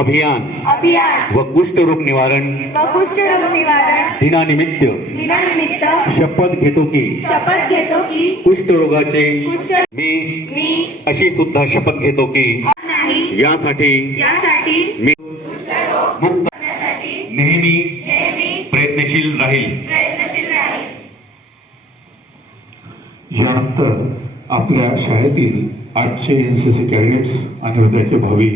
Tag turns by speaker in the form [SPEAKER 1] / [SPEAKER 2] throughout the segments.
[SPEAKER 1] अभियान
[SPEAKER 2] अभियान
[SPEAKER 1] व कुष्ठरोग निवारण
[SPEAKER 2] व कुष्ठरोग निवारण
[SPEAKER 1] दिनानिमित्त
[SPEAKER 2] दिनानिमित्त
[SPEAKER 1] शपथ घेतो की
[SPEAKER 2] शपथ घेतो की
[SPEAKER 1] कुष्ठरोगाचे
[SPEAKER 2] कुष्ठ
[SPEAKER 1] मी
[SPEAKER 2] मी
[SPEAKER 1] अशी सुद्धा शपथ घेतो की यासाठी
[SPEAKER 2] यासाठी
[SPEAKER 1] मी मुक्त नेहमी प्रयत्नशील राहील.
[SPEAKER 3] यानंतर आपल्या शाळेतील आठशे एन सी सी कॅडेट्स आणि उद्याचे भावी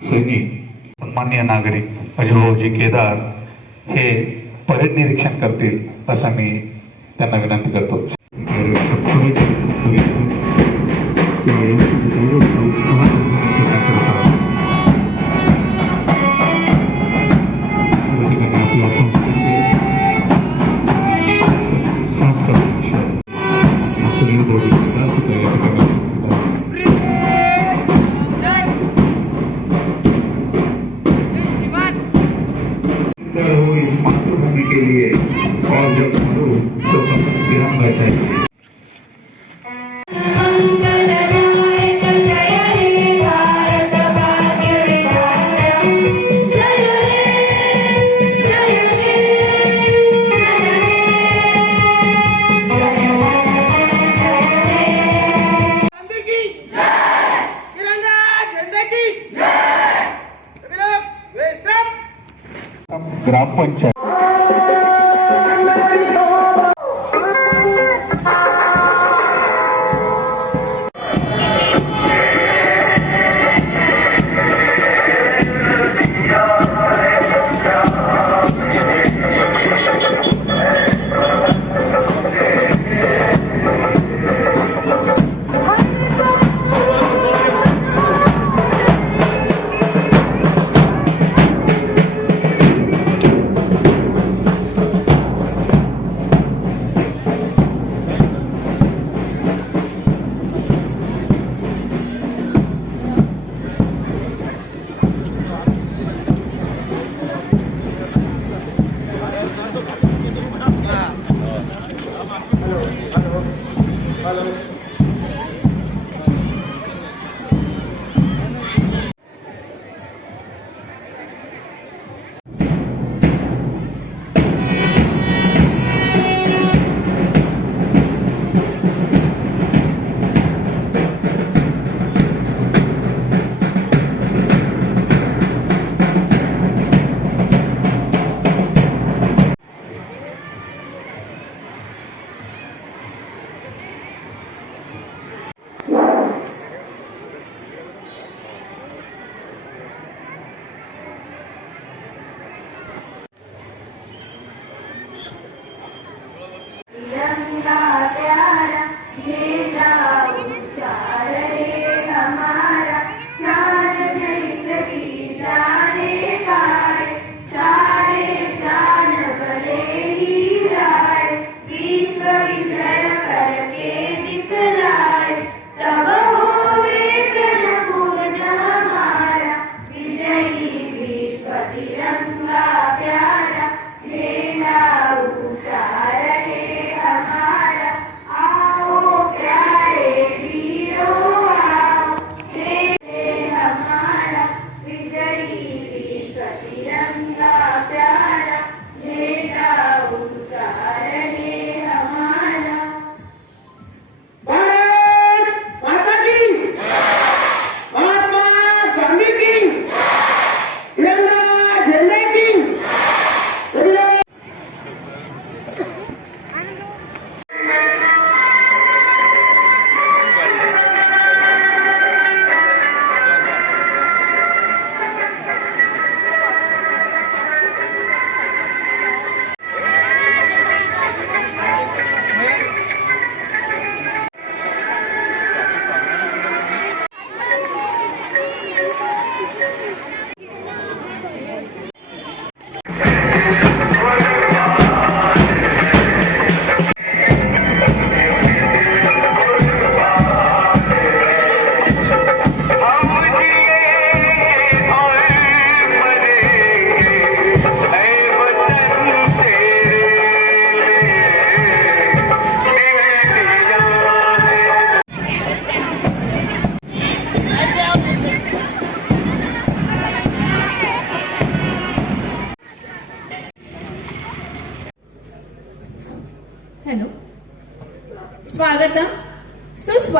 [SPEAKER 3] सैनिक मान्य नागरिक अजयभाऊजी केदार हे परेड निरीक्षण करतील असं मी त्यांना विनंती करतो. के लिए और जब मरो तो कब विराम बैठा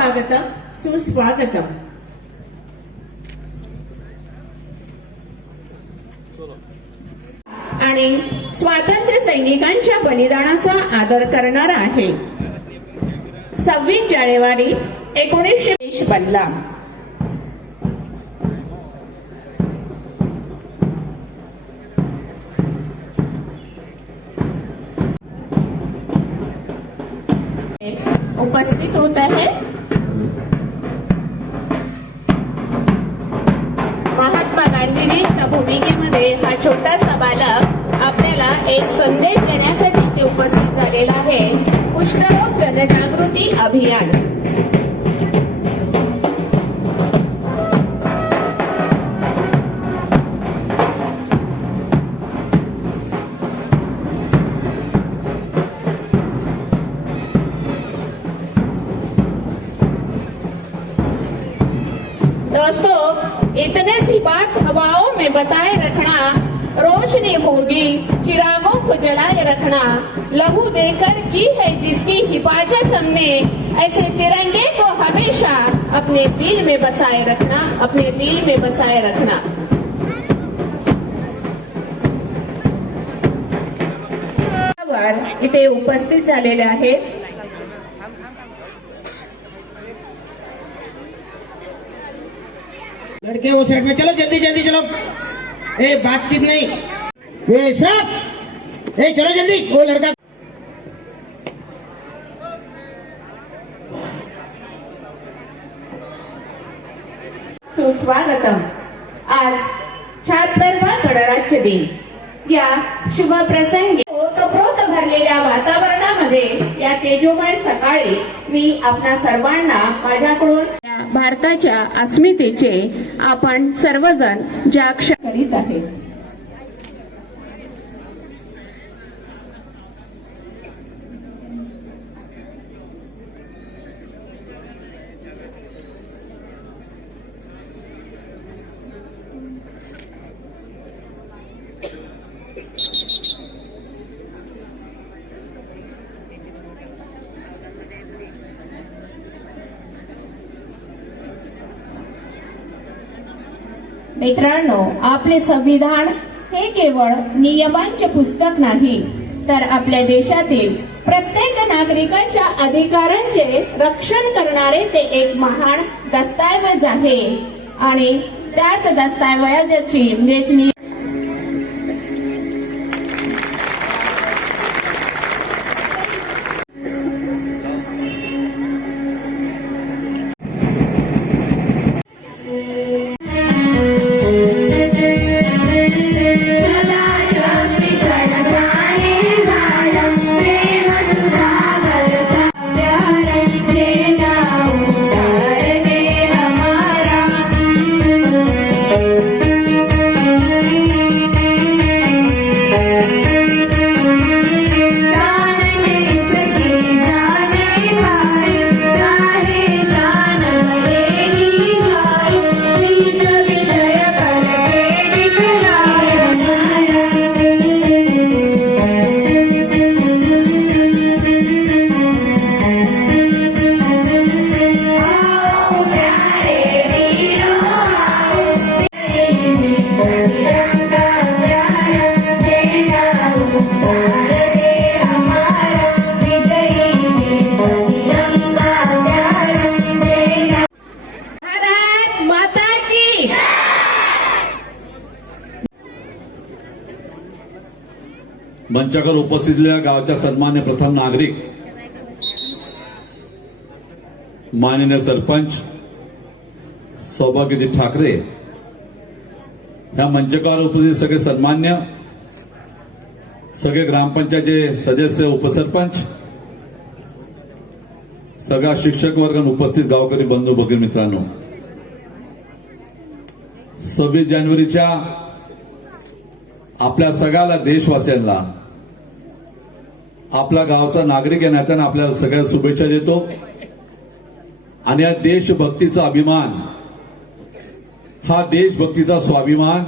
[SPEAKER 4] సుస్వాగతం సుస్వాగతం आणि स्वातंत्र्य सैनिकांच्या बलिदानाचा आदर करणार आहे. सव्वीस जानेवारी एकोणीसशे वीस बनला उपस्थित होत आहे. झालेला आहे कुष्ठरोग जनजागृती अभियान। दोस्तों इतने सी बात हवाओं में बताए रखना रोशनी होगी। चिरागों को जलाए रखना। लहू देकर की है जिसकी हिफाजत हमने। ऐसे तिरंगे को हमेशा अपने दिल में बसाए रखना, अपने दिल में बसाए रखना। इथे उपस्थित आहेत।
[SPEAKER 5] लड़के वो साइड में, चलो जल्दी जल्दी, चलो। ए बातचीत नहीं. ए सब ए चलो जल्दी. वो लड़का.
[SPEAKER 4] सुस्वागतम. आज शहात्तरवा गणराज्य दिन. या शुभ प्रसंगी ओतप्रोत भरलेल्या वातावरणामध्ये या तेजोमय सकाळी मी आपणा सर्वांना माझ्याकडून भारताच्या अस्मितेचे आपण सर्वजण जाक्ष करीत आहे मित्रांनो आपले संविधान हे केवळ नियमांचे पुस्तक नाही तर आपल्या देशातील प्रत्येक नागरिकांच्या अधिकारांचे रक्षण करणारे ते एक महान दस्तऐवज आहे. आणि त्याच दस्तऐवजाची वेचणी
[SPEAKER 6] मंचावर उपस्थितल्या गावच्या सन्मान्य प्रथम नागरिक माननीय सरपंच सौभाग्यजी ठाकरे ह्या मंचकावर उपस्थित सगळे सन्मान्य सगळे ग्रामपंचायतचे सदस्य उपसरपंच सगळा शिक्षक वर्ग उपस्थित गावकरी बंधू भगिनी मित्रांनो. सव्वीस जानेवारीच्या आपल्या सगळ्याला देशवासियांना आपला गावचा नागरिक या नात्यानं आपल्याला सगळ्या शुभेच्छा देतो. आणि या देशभक्तीचा अभिमान हा देशभक्तीचा स्वाभिमान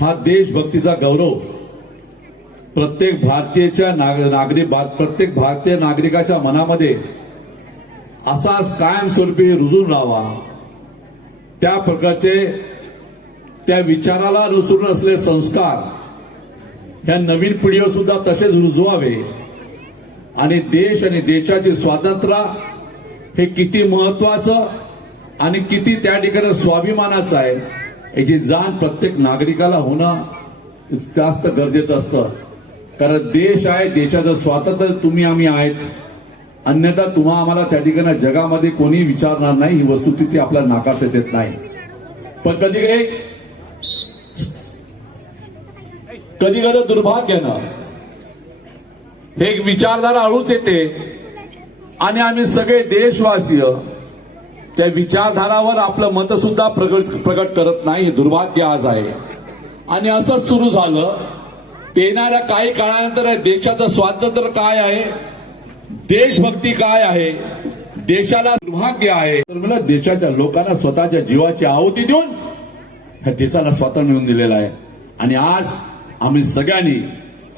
[SPEAKER 6] हा देशभक्तीचा गौरव प्रत्येक भारतीयच्या नागरिक प्रत्येक भारतीय नागरिकाच्या मनामध्ये असाच कायमस्वरूपी रुजून राहावा. त्या प्रकारचे त्या विचाराला रुजून असले संस्कार ह्या नवीन पिढीवर सुद्धा तसेच रुजवावे. आणि देश आणि देशाचे स्वातंत्र्य हे किती महत्वाचं आणि किती त्या ठिकाणी स्वाभिमानाचं आहे याची जाण प्रत्येक नागरिकाला होणं जास्त गरजेचं असतं. कारण देश आहे देशाचं स्वातंत्र्य तुम्ही आम्ही आहेच. अन्यथा तुम्हा आम्हाला त्या ठिकाणी जगामध्ये कोणी विचारणार नाही ही वस्तुस्थिती आपल्याला नाकारता येत नाही. पण कधी काही कधी कधी दुर्भाग्यानं हे एक विचारधारा हळूच येते. आणि आम्ही सगळे देशवासीय त्या विचारधारावर आपलं मत सुद्धा प्रगट प्रकट करत नाही. दुर्भाग्य आज आहे. आणि असंच सुरू झालं. येणाऱ्या काही काळानंतर देशाचं स्वातंत्र्य काय आहे? देशभक्ती काय आहे? देशाला दुर्भाग्य आहे. तर मला देशाच्या लोकांना स्वतःच्या जीवाची आहुती देऊन ह्या देशाला स्वातंत्र्य मिळवून दिलेलं आहे. आणि आज आम्ही सगळ्यांनी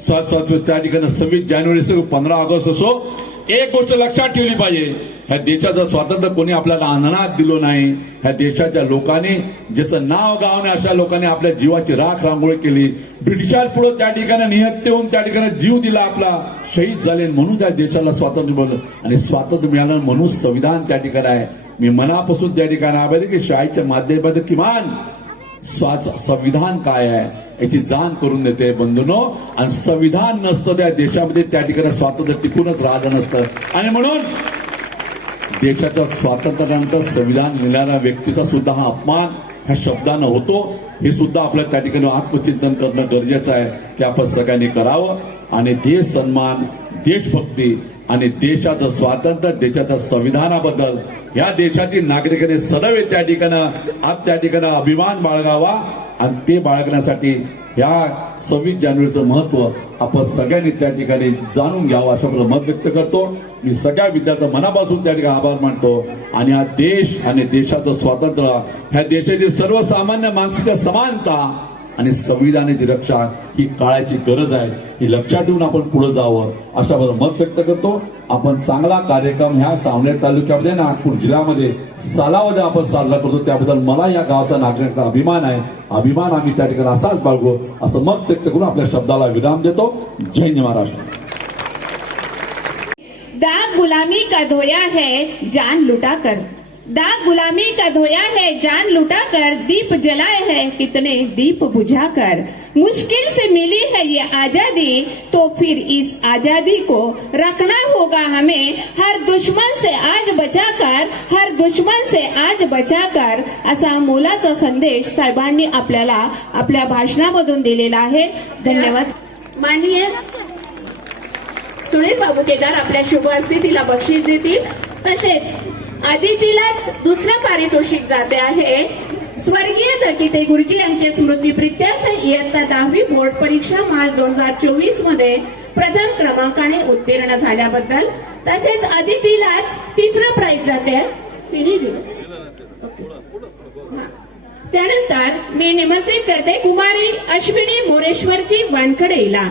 [SPEAKER 6] सात स्व- त्या ठिकाणी सव्वीस जानेवारी असो पंधरा ऑगस्ट असो एक गोष्ट लक्षात ठेवली पाहिजे. ह्या देशाचं स्वातंत्र्य कोणी आपल्याला आंधणात दिलो नाही. ह्या देशाच्या लोकांनी ज्याचं नाव गाव अशा लोकांनी आपल्या जीवाची राख रांगोळी केली. ब्रिटिशांपुढे त्या ठिकाणी निहत्ते होऊन त्या ठिकाणी जीव दिला आपला. शहीद झाले म्हणून त्या देशाला स्वातंत्र्य मिळलं. आणि स्वातंत्र्य मिळालं म्हणून संविधान त्या ठिकाणी आहे. मी मनापासून त्या ठिकाणी आभारी की शाळेच्या माध्यमातून किमान स्वाच संविधान काय आहे? याची जाण करून देते बंधनो. आणि संविधान नसतं त्या देशामध्ये त्या ठिकाणी स्वातंत्र्य टिकूनच राहिलं नसतं. आणि म्हणून देशाच्या स्वातंत्र्यानंतर संविधान मिळणाऱ्या व्यक्तीचा सुद्धा हा अपमान ह्या शब्दानं होतो. हे सुद्धा आपल्या त्या ठिकाणी आत्मचिंतन करणं गरजेचं आहे ते आपण सगळ्यांनी करावं. आणि देश सन्मान देशभक्ती आणि देशाचं स्वातंत्र्य देशाच्या संविधानाबद्दल या देशातील नागरिकांनी सदैव त्या ठिकाणी आज त्या ठिकाणी अभिमान बाळगावा. आणि ते बाळगण्यासाठी ह्या सव्वीस जानेवारीचं महत्त्व आपण सगळ्यांनी त्या ठिकाणी जाणून घ्यावं असं माझं मत व्यक्त करतो. मी सगळ्या विद्यार्थ्या मनापासून त्या ठिकाणी आभार मानतो. आणि हा देश आणि देशाचं स्वातंत्र्य ह्या देशाची सर्वसामान्य माणसाच्या समानता आणि संविधानाची रक्षा ही काळाची गरज आहे. ही लक्षात ठेवून आपण पुढे जावं. अशा बरोबर मत व्यक्त करतो. आपण चांगला कार्यक्रम ह्या सावनेर तालुक्यामध्ये नागपूर जिल्ह्यामध्ये सालामध्ये आपण साजरा करतो त्याबद्दल मला या गावाचा नागरिकांचा अभिमान आहे. अभिमान आम्ही त्या ठिकाणी असाच बाळगू. असं मत व्यक्त करून आपल्या शब्दाला विराम देतो. जय हिंद महाराष्ट्र.
[SPEAKER 4] दाग गुलामी का धोया है जान लुटा कर दाग गुलामी का धोया है जान लुटा कर दीप जलाए हैं कितने दीप बुझा कर मुश्किल से मिली है ये आजादी तो फिर इस आजादी को रखना होगा हमें। हर दुश्मन से आज बचाकर हर दुश्मन से आज बचाकर असा मोलाचा संदेश साहेबांनी आपल्याला आपल्या भाषणामधून दिलेला आहे. धन्यवाद. माननीय सुनील बाबू केदार आपल्या शुभ असते तिला बक्षीस देतील. तसेच अदितीलाच दुसरं पारितोषिक जाते आहे. स्वर्गीय दकिते गुरुजी यांचे स्मृती प्रित्यर्थ इयत्ता दहावी बोर्ड परीक्षा मार्च दोन हजार चोवीसमध्ये प्रथम क्रमांकाने उत्तीर्ण झाल्याबद्दल. तसेच अदितीलाच तिसरं प्राईज जाते. तिने दिलं त्यानंतर मी निमंत्रित करते कुमारी अश्विनी मोरेश्वरची वानखडेला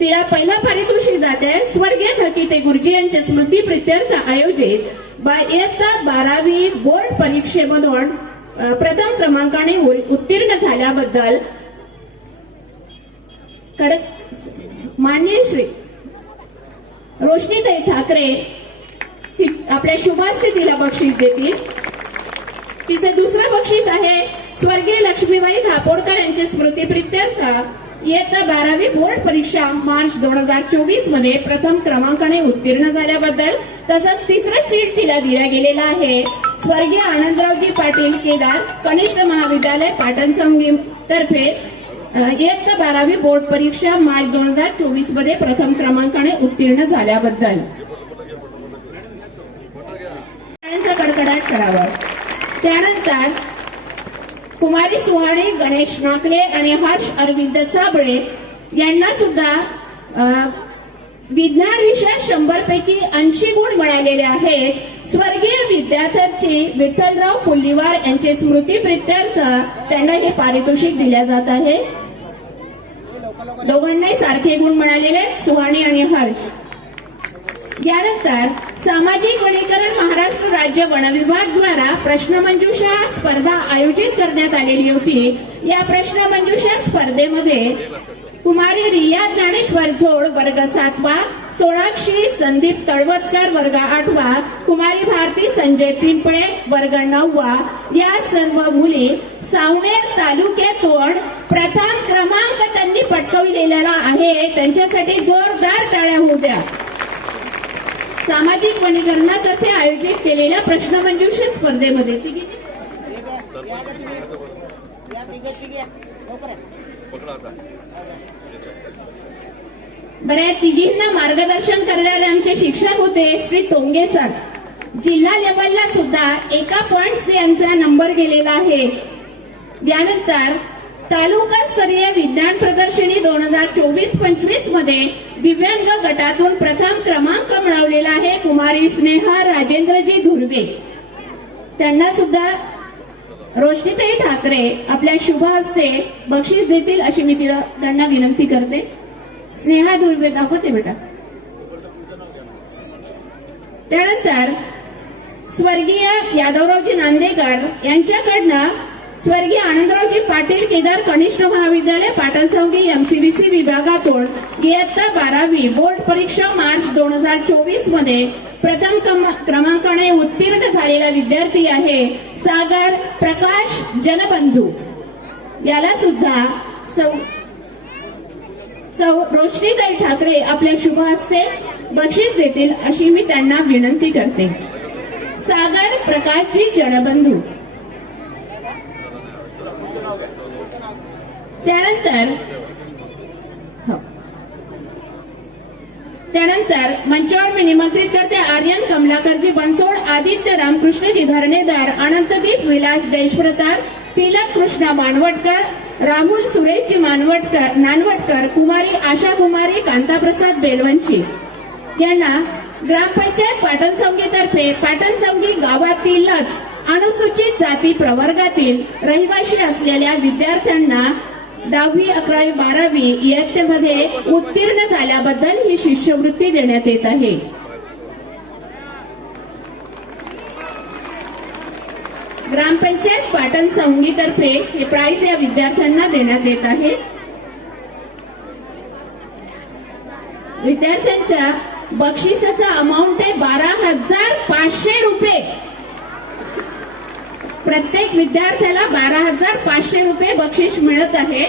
[SPEAKER 4] तिला पहिला पारितोषिक जाते. स्वर्गीय धकिते गुरुजी यांच्या स्मृती प्रित्यर्थ आयोजित इयत्ता बारावी बोर्ड परीक्षेमधून प्रथम क्रमांकाने उत्तीर्ण झाल्याबद्दल कडक श्री रोशनीताई ठाकरे आपल्या शुभास्ते तिला बक्षीस देतील. तिचं दुसरं बक्षीस आहे स्वर्गीय लक्ष्मीबाई धापोडकर यांचे स्मृती प्रित्यर्थ इयत्ता बारावी बोर्ड परीक्षा मार्च दोन हजार चोवीसमध्ये प्रथम क्रमांकाने उत्तीर्ण झाल्याबद्दल तसंच तिसरं शीट तिला दिला गेलेला आहे. स्वर्गीय आनंदरावजी पाटील केदार कनिष्ठ महाविद्यालय पाटण संगीम तर्फे इयत्ता बारावी बोर्ड परीक्षा मार्च दोन हजार चोवीसमध्ये प्रथम क्रमांकाने उत्तीर्ण झाल्याबद्दल. कडकडाट करावा. त्यानंतर कुमारी सुहाणे गणेश नाकले आणि हर्ष अरविंद साबळे यांना सुद्धा विज्ञान विषय शंभर पैकी ऐंशी गुण मिळालेले आहेत. स्वर्गीय विद्यार्थ्यांची विठ्ठलराव पुल्लीवार यांचे स्मृती प्रित्यर्थ त्यांना हे पारितोषिक दिल्या जात आहे. दोघांनाही सारखे गुण मिळालेले आहेत, सुहाणे आणि हर्ष. यानंतर सामाजिक वनीकरण महाराष्ट्र राज्य वन विभाग द्वारा प्रश्नमंजुषा स्पर्धा आयोजित करण्यात आलेली होती. या प्रश्नमंजुषा स्पर्धेमध्ये कुमारी रिया ज्ञानेश्वर जोड वर्ग सातवा सोळाक्षी संदीप तळवतकर वर्ग आठवा कुमारी भारती संजय पिंपळे वर्ग नववा या सर्व मुली सावनेर तालुक्यातून प्रथम क्रमांक त्यांनी पटकविलेला आहे. त्यांच्यासाठी जोरदार टाळ्या होत्या सामाजिक वनीकरणातर्फे आयोजित केलेल्या प्रश्नमंजुषा स्पर्धेमध्ये. बऱ्या तिघींना मार्गदर्शन करणारे आमचे शिक्षक होते श्री टोंगे सर. जिल्हा लेवलला सुद्धा एका पॉइंट यांचा नंबर गेलेला आहे. यानंतर तालुका स्तरीय विज्ञान प्रदर्शनी दोन हजार चोवीस पंचवीसमध्ये दिव्यांग गटातून प्रथम कुमारी स्नेहा राजेंद्रजी धुर्वे. त्यांना सुद्धा रोशनीताई ठाकरे आपल्या शुभ हस्ते बक्षीस देतील अशी मी तिला त्यांना विनंती करते. स्नेहा दुर्वे दाखवते बेटा. त्यानंतर स्वर्गीय यादवरावजी नांदेकर यांच्याकडनं स्वर्गीय आनंदरावजी पाटील केदार कनिष्ठ महाविद्यालय पाटणसंगी एमसीबीसी विभागातून इयत्ता बारावी बोर्ड परीक्षा मार्च दोन हजार चोवीसमध्ये प्रथम क्रमांकाने उत्तीर्ण झालेला विद्यार्थी आहे सागर प्रकाश जनबंधू. याला सुद्धा सौ सौ रोशनीताई ठाकरे आपल्या शुभ हस्ते बक्षीस देतील अशी मी त्यांना विनंती करते. सागर प्रकाशजी जनबंधू. त्यानंतर हो. त्यानंतर मंचावर मी निमंत्रित करते आर्यन कमलाकरजी बनसोड आदित्य रामकृष्णजी धरणेदार अनंतदीप विलास देशप्रतार तिलक कृष्णा मानवटकर राहुल सुरेशजी मानवटकर नानवटकर कुमारी आशा कुमारी कांताप्रसाद बेलवंशी. यांना ग्रामपंचायत पाटण संघीतर्फे पाटण संघी गावातीलच अनुसूचित जाती प्रवर्गातील रहिवाशी असलेल्या विद्यार्थ्यांना दहावी अकरावी बारावी इयत्तेमध्ये उत्तीर्ण झाल्याबद्दल ही शिष्यवृत्ती देण्यात येत आहे. ग्रामपंचायत पाटण संघीतर्फे हे प्राईज या विद्यार्थ्यांना देण्यात येत आहे. विद्यार्थ्यांच्या बक्षिसाचा अमाऊंट आहे बारा हजार पाचशे रुपये. प्रत्येक विद्यार्थ्याला बारा हजार पाचशे रुपये बक्षीस मिळत आहे.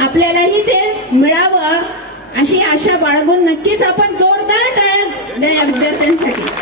[SPEAKER 4] आपल्यालाही ते मिळावं अशी आशा बाळगून नक्कीच आपण जोरदार टाळ्या द्या विद्यार्थ्यांसाठी.